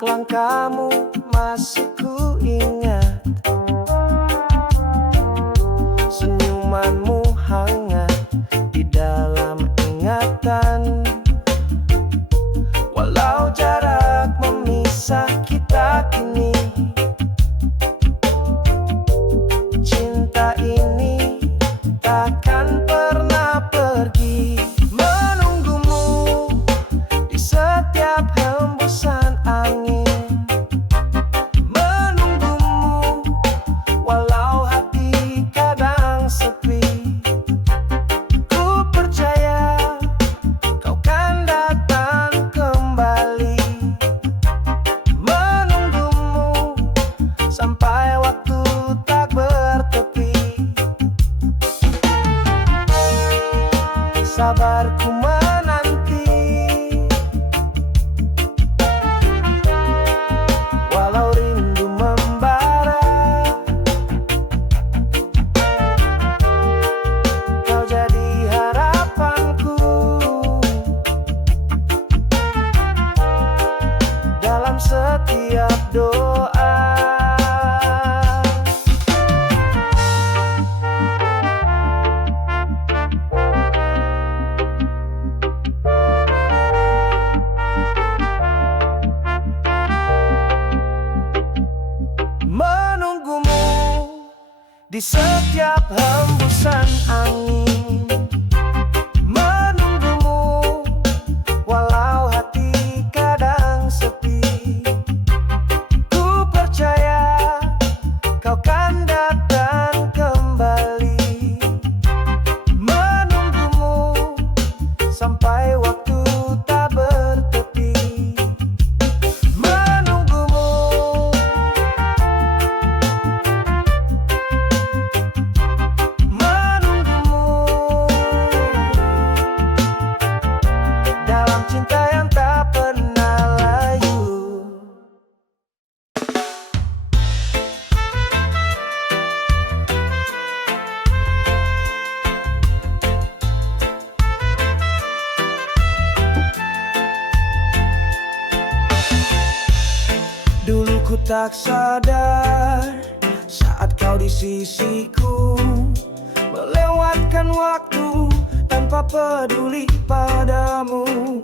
langkah-langkahmu masih ku ingat, senyumanmu hangat di dalam ingatan. Walau jarak memisah kita kini, cinta ini takkan pernah pergi. Menunggumu di setiap hembusan angin, menunggumu walau hati kadang sepi. Ku percaya kau kan datang kembali, menunggumu sampai waktu tak bertepi. Sabarku menanti, walau rindu membara. Kau jadi harapanku dalam setiap doa. Menunggumu di setiap hembusan angin, menunggumu walau hati kadang sepi. Ku percaya kau kan datang kembali, menunggumu sampai waktu tak bertepi. Menunggumu, dalam cinta yang tak pernah layu. Dulu ku tak sadar saat kau di sisiku, melewatkan waktu tanpa peduli padamu.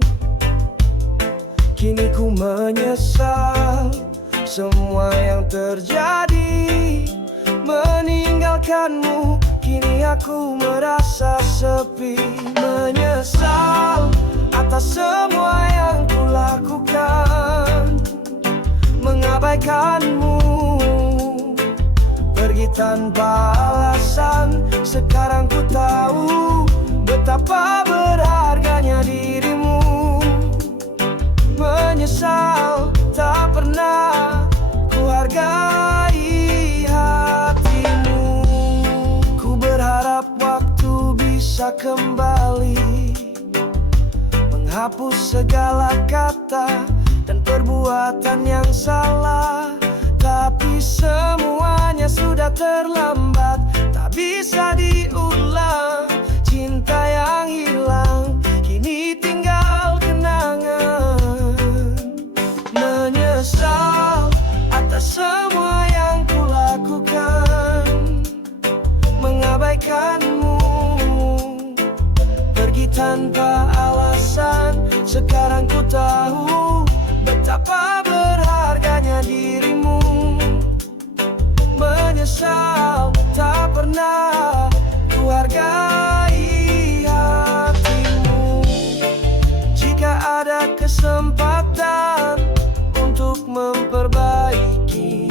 Kini ku menyesal semua yang terjadi, meninggalkanmu. Kini aku merasa sepi, menyesal atas semua yang ku lakukan, mengabaikanmu, pergi tanpa alasan. Sekarang ku tahu betapa berharganya dirimu. Menyesal tak pernah ku hargai hatimu. Ku berharap waktu bisa kembali, menghapus segala kata dan perbuatan yang salah. Tapi semuanya sudah terlambat, tak bisa diulang. Cinta yang hilang kini tinggal kenangan. Menyesal atas semua yang ku lakukan, mengabaikanmu, pergi tanpa alasan. Sekarang ku tahu betapa berharganya dirimu. Menyesal tak pernah ku hargai hatimu. Jika ada kesempatan untuk memperbaiki,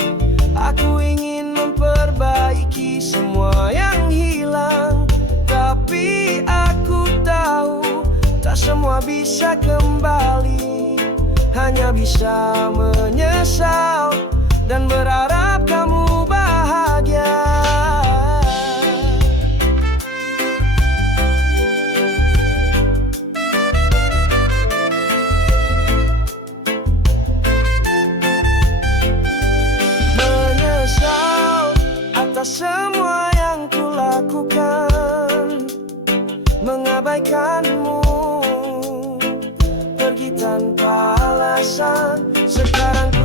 aku ingin memperbaiki semua yang hilang. Tapi aku tahu tak semua bisa kembali, hanya bisa menyesal dan berharap kamu bahagia. Menyesal atas semua yang ku lakukan, mengabaikanmu, pergi tanpa alasan. Sekarang ku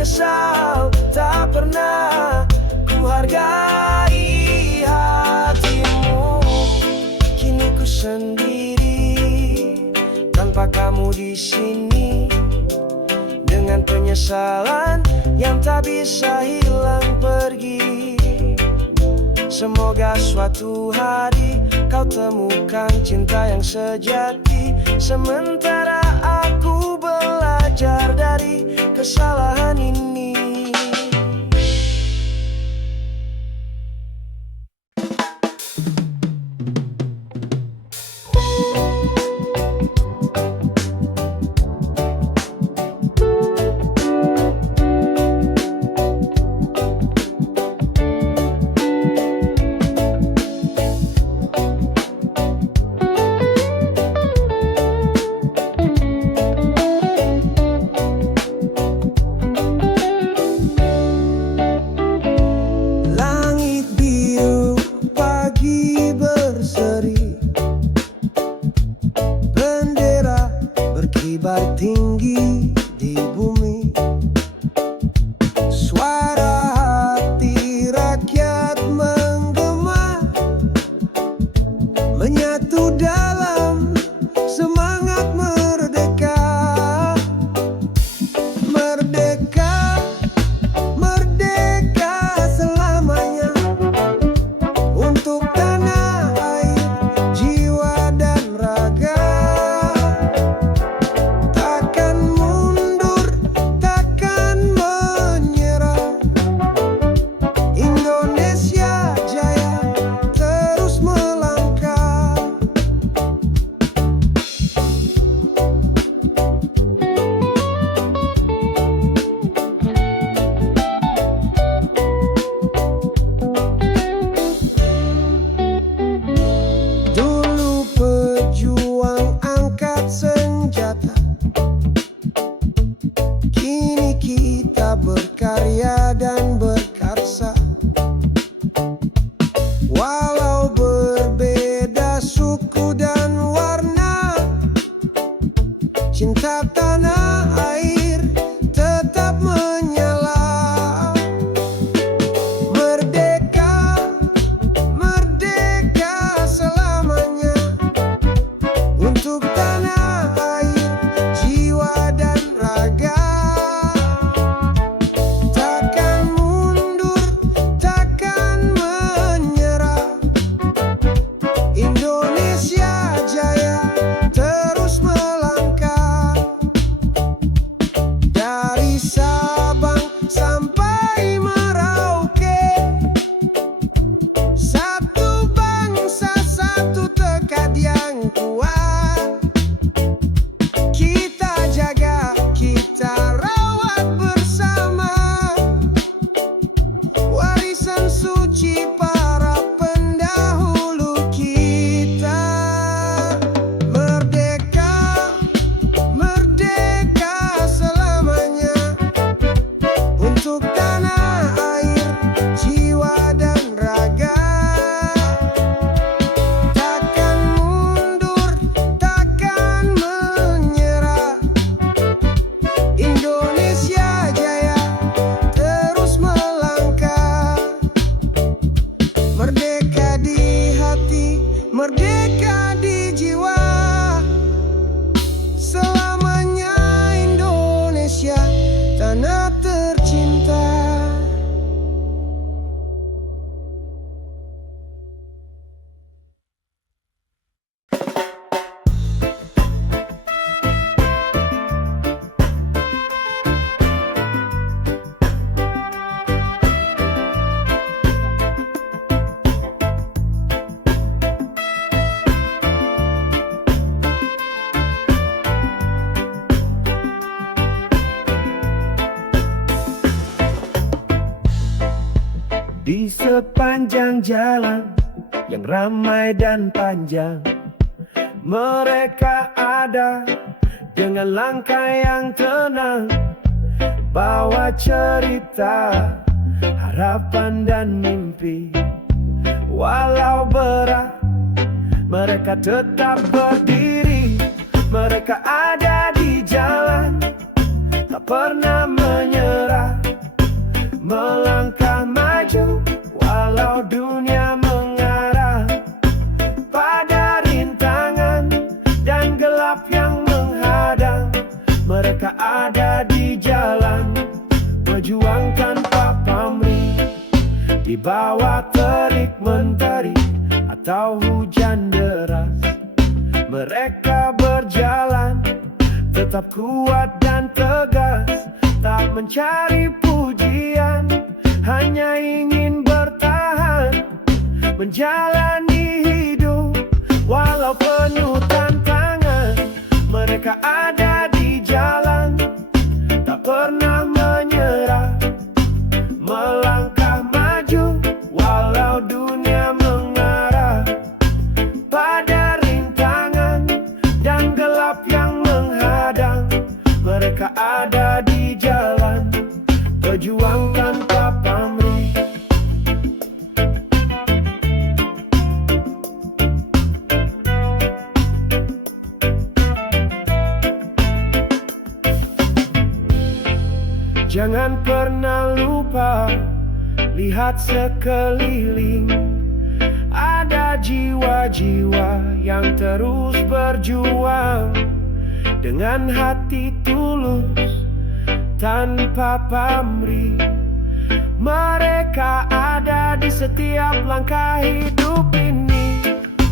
menyesal tak pernah ku hargai hatimu. Kini ku sendiri tanpa kamu di sini, dengan penyesalan yang tak bisa hilang pergi. Semoga suatu hari kau temukan cinta yang sejati, sementara aku belajar dari kesalahan ini. Berkibar tinggi di bumi, suara hati rakyat menggema, menyatu dalam semangat merdeka. Merdeka, merdeka selamanya, untuk tanah air, jiwa dan raga. Kini kita berkarya dan berkarsa, walau berbeda suku dan warna. Cinta tanah air tetap menyala. Merdeka, merdeka selamanya, untuk tanah air, jiwa dan raga. Suci para pendahulu kita. Merdeka, merdeka selamanya, untuk tanah air, jiwa dan raga. Takkan mundur, takkan menyerah, Indonesia jaya terus melangkah. Merdeka di hati, merdeka di jiwa, selamanya Indonesia tanah tercinta. Di sepanjang jalan yang ramai dan panjang, mereka ada dengan langkah yang tenang, bawa cerita, harapan dan mimpi. Walau berat, mereka tetap berdiri. Mereka ada di jalan, tak pernah menyerah. Pejuang tanpa pamrih, di bawah terik mentari atau hujan deras, mereka berjalan tetap kuat dan tegas, tak mencari pujian, hanya ingin bertahan, menjalani hidup walau penuh tantangan. Mereka ada di jalan, tak pernah menyerah, melangkah maju walau dunia mengarah. Pada rintangan dan gelap yang menghadang, mereka ada di jalan, pejuang tanpa pamrih. Jangan pernah lupa, lihat sekeliling, ada jiwa-jiwa yang terus berjuang dengan hati tulus tanpa pamrih. Mereka ada di setiap langkah hidup ini,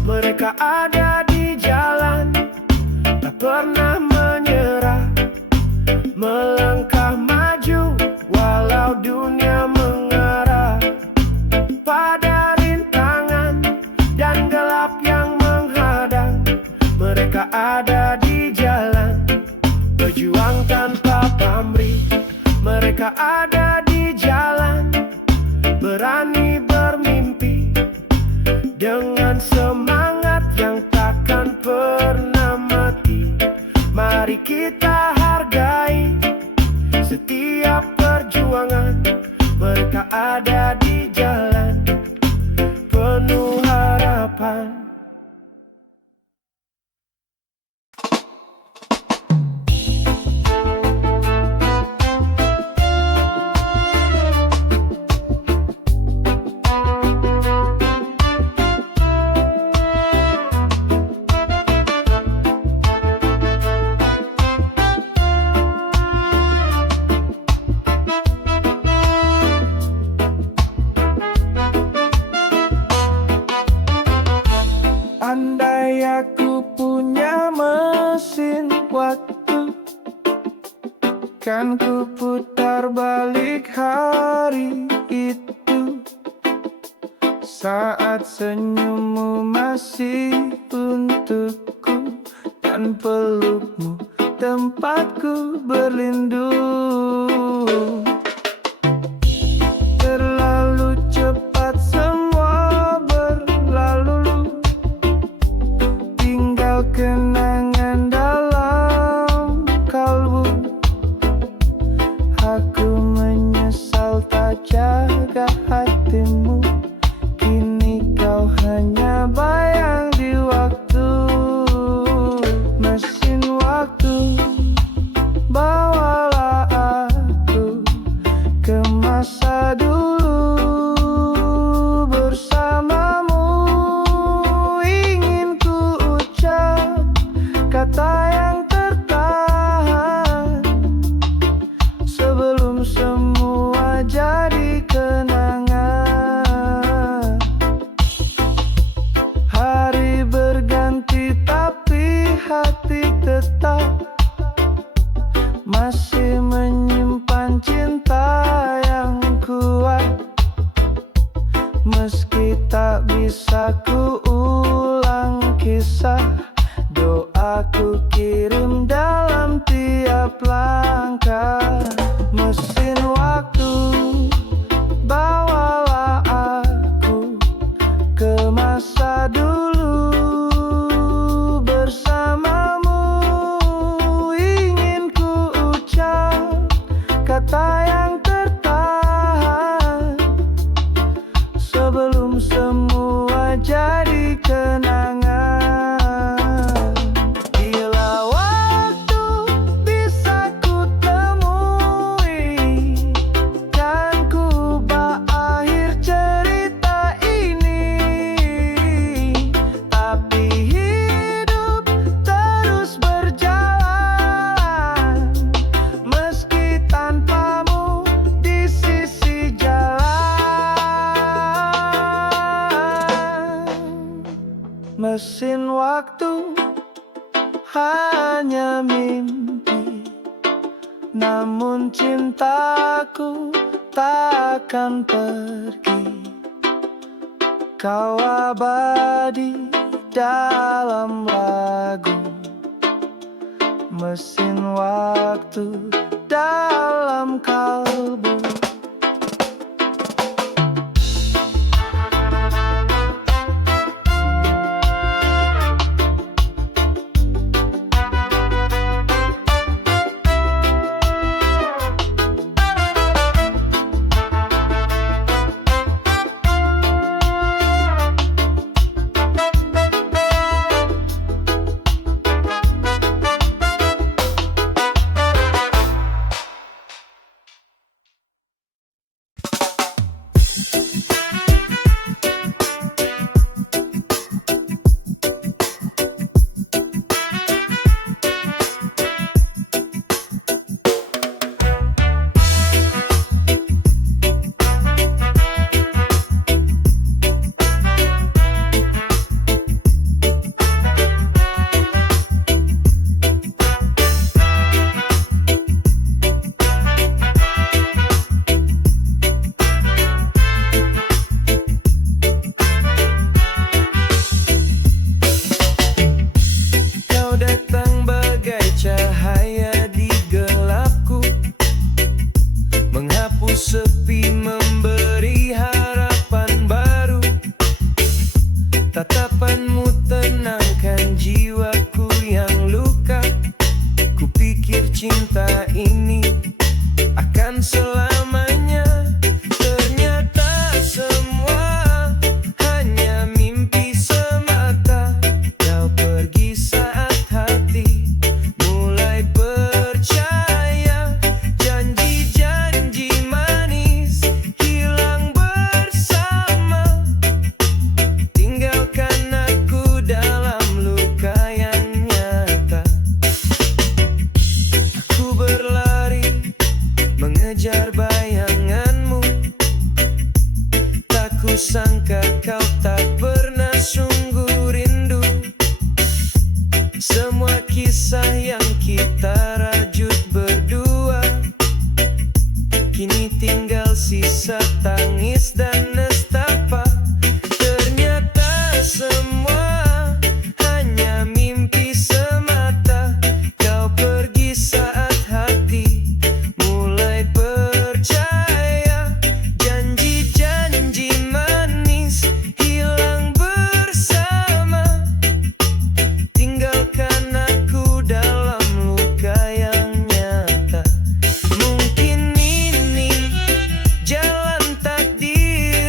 mereka ada di jalan, tak pernah menyerah, melangkah maju walau dunia mengarah. Pada rintangan dan gelap yang menghadang, mereka ada di jalan, pejuang tanpa pamrih. Mereka ada di jalan, berani bermimpi dengan semangat yang takkan pernah mati. Mari kita hargai setiap perjuangan, mereka ada di jalan, penuh harapan. Andai aku punya mesin waktu, kan ku putar balik hari itu, saat senyummu masih untukku dan pelukmu tempatku berlindung. Terlalu cepat semua berlalu, kenangan dalam kalbu. Aku menyesal tak jaga hatimu, kini kau hanya bayang di waktu. Mesin waktu, bawalah aku ke masa dulu. Bersamamu ingin ku ucap kata yang tertahan, sebelum semua jadi kenangan. Hari berganti tapi hati tetap masih menyimpan cinta yang kuat. Meski tak bisa ku ulang kisah, doaku kirim dalam tiap langkah. Mesin waktu, bawalah aku ke masa dulu. Bersamamu ingin ku ucap kata yang tertahan, sebelum semua jadi kenangan. Bila waktu bisa ku temui, kan ku berakhir cerita ini. Tapi hidup terus berjalan, meski tanpamu Mesin waktu hanya mimpi, namun cintaku takkan pergi. Kau abadi dalam lagu, mesin waktu dalam kalbu. Sepi memberi harapan baru, tatapanmu tenangkan jiwaku yang luka. Kupikir cinta ini akan selamanya, ternyata semua hanya mimpi semata. Kau pergi saat hati mulai percaya, janji-janji hilang bersama, tinggalkan aku dalam luka yang nyata. Aku berlari mengejar bayanganmu, tak kusangka kau tak pernah sungguh rindu. Semua kisah yang kita rajut berdua kini tinggal sisa tangis dan nestapa. Ternyata semua hanya mimpi semata. Kau pergi saat hati mulai percaya, janji-janji manis hilang bersama, tinggalkan aku dalam luka yang nyata. Mungkin ini jalan takdir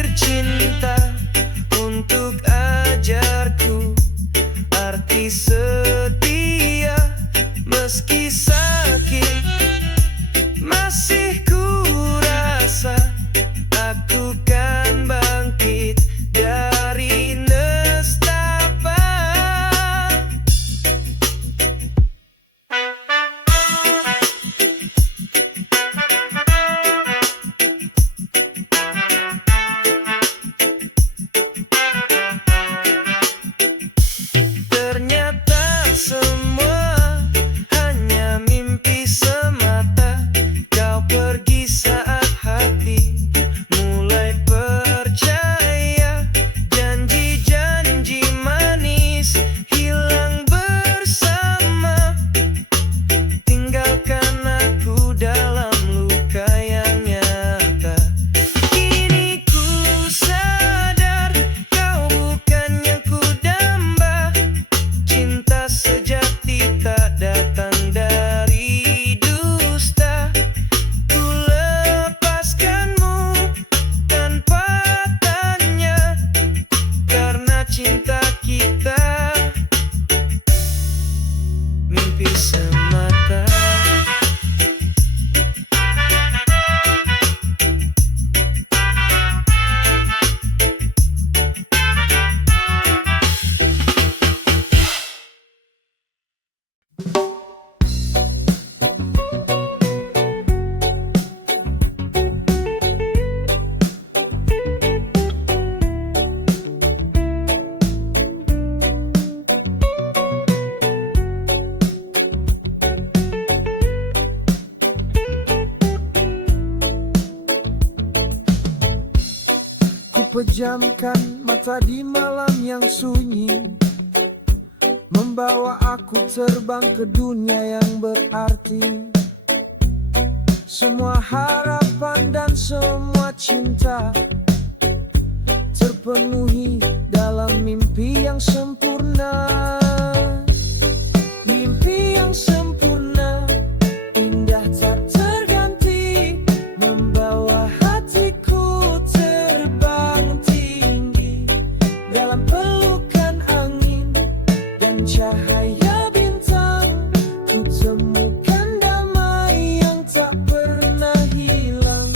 pejamkan mata di malam yang sunyi, membawa aku terbang ke dunia yang berarti. Semua harapan dan semua cinta terpenuhi dalam mimpi yang sempurna. Mimpi yang sempurna, indah tak terganti, membawa hatiku terbang tinggi dalam pelukan angin dan cahaya bintang. Ku temukan damai yang tak pernah hilang.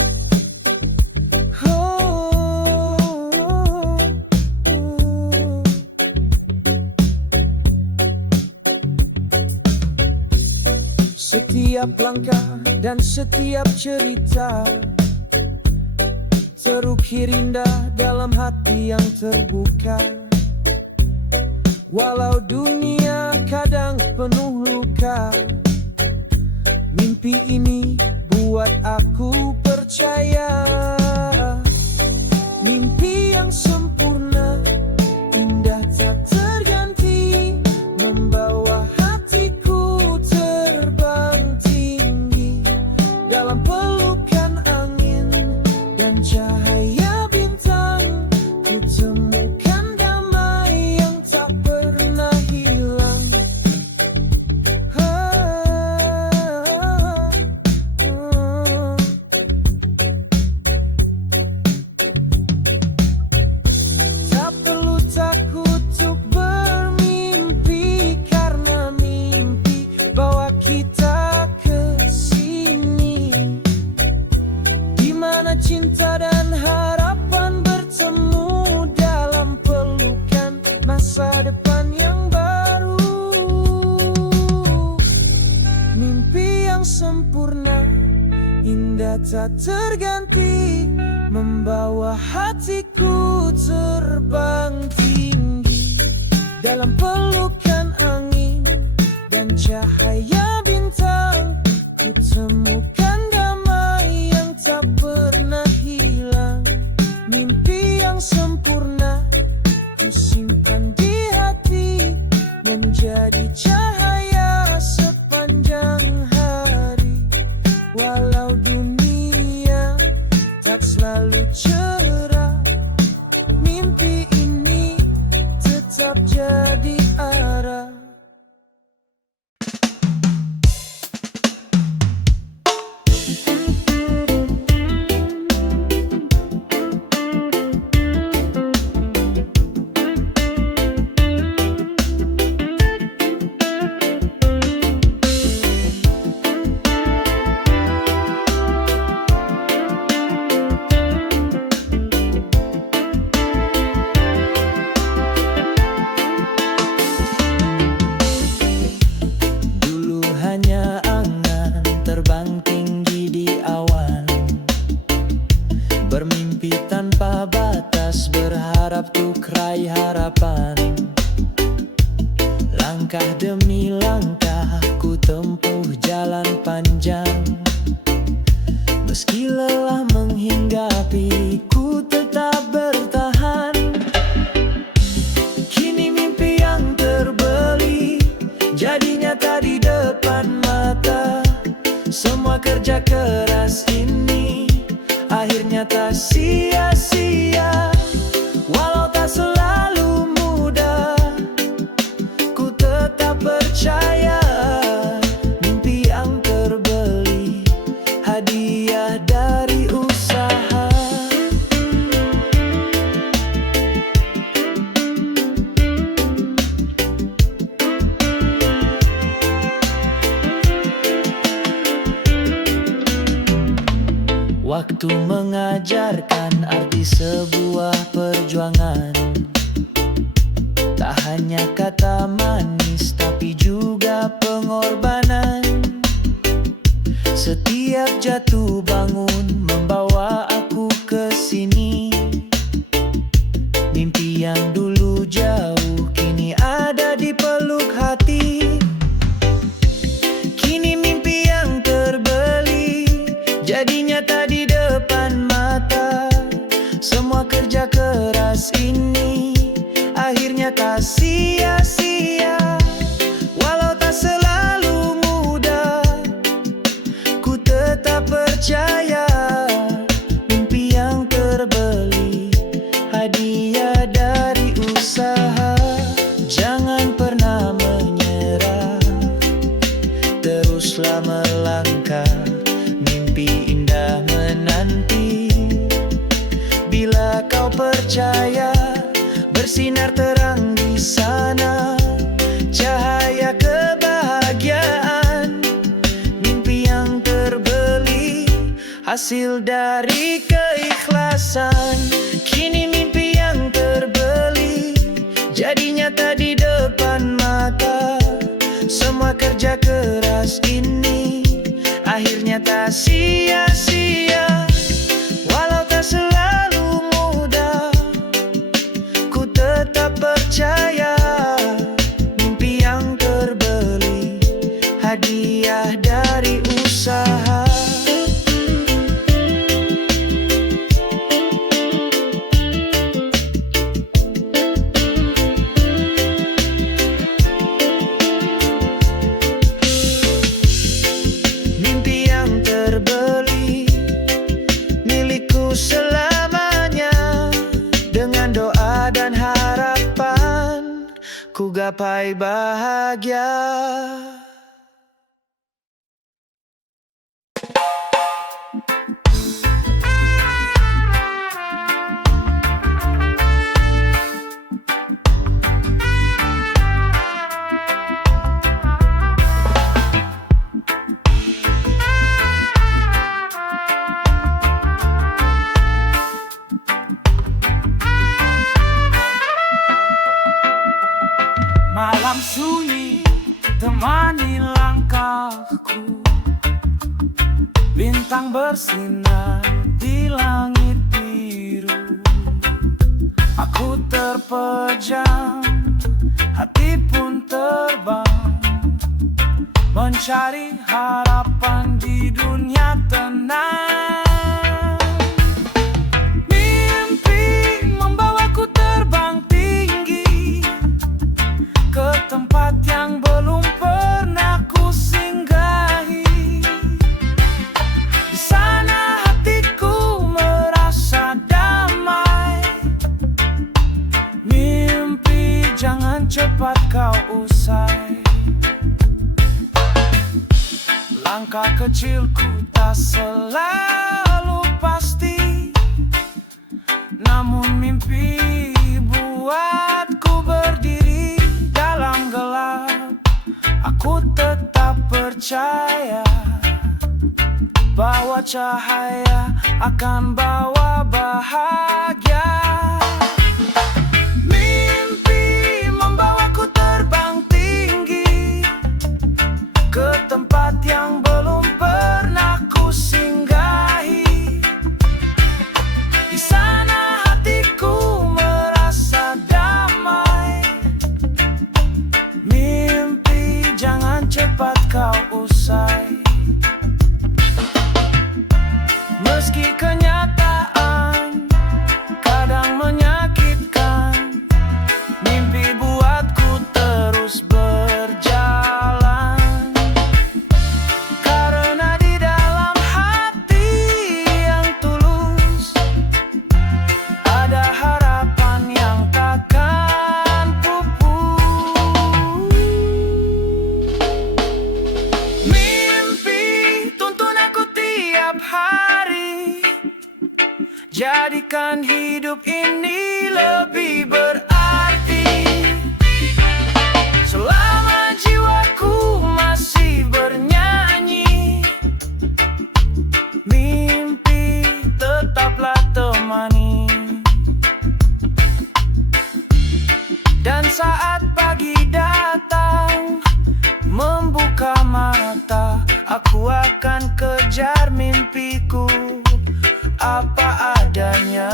Setiap langkah dan setiap cerita terukir indah dalam hati yang terbuka. Walau dunia kadang penuh luka, mimpi ini buat aku percaya. Mimpi yang sempurna, indah tak terganti, membawa hatiku terbang tinggi dalam pelukan angin dan cahaya bintang. Ku temukan damai yang tak pernah hilang. Tak perlu takut untuk bermimpi, karena mimpi bawa kita ke sini, di mana cinta dan harapan bertemu dalam pelukan masa depan yang baru. Mimpi yang sempurna, indah tak terganti, membawa hatiku terbang tinggi dalam pelukan angin dan cahaya bintang. Ku temukan damai yang tak pernah hilang. Mimpi yang sempurna, ku simpan di hati, menjadi cahaya sepanjang hari. Walau dunia tak selalu cerah, mimpi ini tetap jadi arah. Bermimpi tanpa batas, berharap tuk raih harapan. Langkah demi langkah ku tempuh jalan panjang. Meski lelah menghinggapi, ku tetap bertahan. Kini mimpi yang terbeli jadi nyata di depan mata. Semua kerja keras ini akhirnya tak sia-sia. Walau tak selalu mudah, ku tetap percaya. Mimpi yang terbeli, hadiah dari usaha. Waktu mengajarkan arti sebuah perjuangan. Tak hanya kata manis, tapi juga pengorbanan. Setiap jatuh bangun membawa aku ke sini. Mimpi yang dulu jauh kini ada di peluk hati. Kini mimpi yang terbeli jadi nyata di depan mata. Semua kerja kerja keras ini akhirnya tak sia-sia. Walau tak selalu mudah, ku tetap percaya. Mimpi yang terbeli, hadiah dari usaha. Jangan pernah menyerah, teruslah melangkah. Mimpi indah menanti. Bila kau percaya, bersinar terang di sana, cahaya kebahagiaan. Mimpi yang terbeli, hasil dari keikhlasan. Kini mimpi yang terbeli jadi nyata di depan mata. Semua kerja keras ini akhirnya tak sia-sia. Walau tak selalu mudah, ku tetap percaya. Mimpi yang terbeli, hadiah dari usaha. Mimpi yang terbeli, milikku selamanya. Dengan doa dan harapan, ku gapai bahagia. Malam sunyi temani langkahku, bintang bersinar di langit biru. Aku terpejam, hati pun terbang, mencari harapan di dunia tenang. Mimpi membawaku terbang tinggi ke tempat yang belum pernah ku singgahi. Di sana hatiku merasa damai. Mimpi jangan cepat kau usai. Langkah kecilku tak selalu pasti, namun mimpi buatku berdiri. Dalam gelap, aku tetap percaya bahwa cahaya akan bawa bahagia. Mimpi membawaku terbang tinggi ke tempat yang belum pernah ku singgahi. Di sana hatiku merasa damai. Mimpi jangan cepat kau usai. Meski kenyataan kadang menyakitkan, mimpi buatku terus berjalan. Karena di dalam hati yang tulus ada harapan yang takkan pupus. Mimpi tuntun aku tiap hari, jadikan hidup ini lebih berarti. Selama jiwaku masih bernyanyi, mimpi tetaplah temani. Dan saat pagi datang, membuka mata, aku akan kejar mimpiku apa adanya.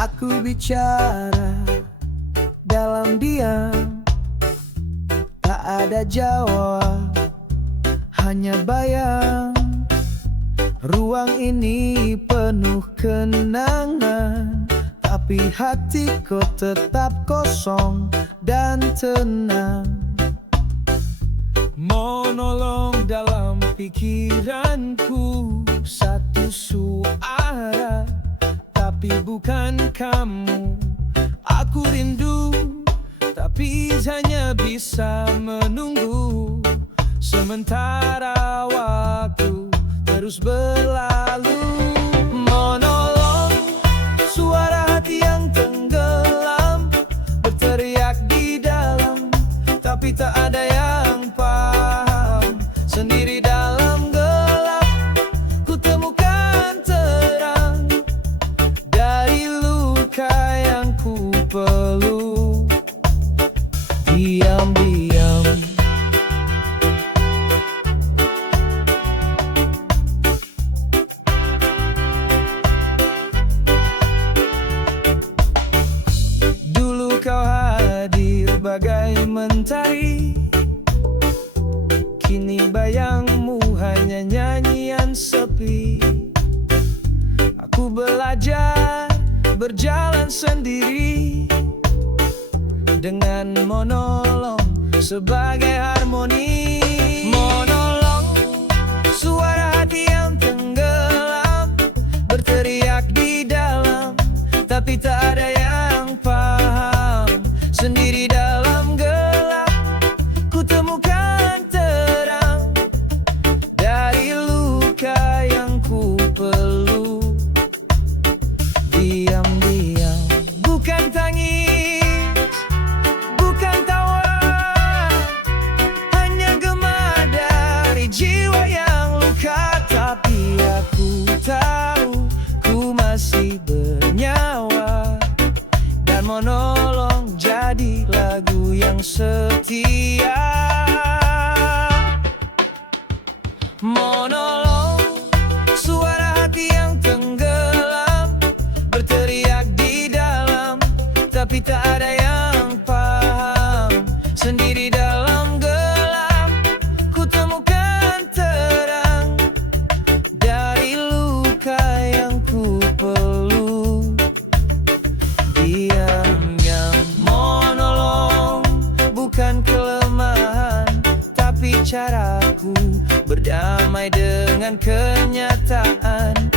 Aku bicara dalam diam, tak ada jawab, hanya bayang. Ruang ini penuh kenangan, tapi hatiku tetap kosong dan tenang. Monolog dalam pikiranku, satu suara, tapi bukan kamu. Aku rindu, tapi hanya bisa menunggu. Sementara waktu terus berlalu. Monolog, suara hati yang tenggelam, berteriak di dalam, tapi tak ada yang paham. Sendiri dalam gelap, ku temukan terang dari luka yang ku peluk. Diam-diam, dulu kau hadir bagai mentari, kini bayangmu hanya nyanyian sepi. Aku belajar berjalan sendiri, dengan monolog sebagai harmoni. Monolog, suara hati yang tenggelam, berteriak di dalam, tapi tak ada yang paham. Sendiri dalam gelap, ku temukan terang dari luka yang ku peluk. Diam-diam, bukan tangis, bukan tawa, hanya gema dari jiwa yang luka. Tapi aku tahu ku masih bernyawa, dan monolog jadi lagu yang setia. Monolog, suara hati yang tenggelam, berteriak di dalam, tapi tak ada yang paham. Sendiri dalam gelap, ku temukan terang dari luka yang ku peluk. Diam-diam, monolog bukan kelemahan, tapi caraku berdamai dengan kenyataan.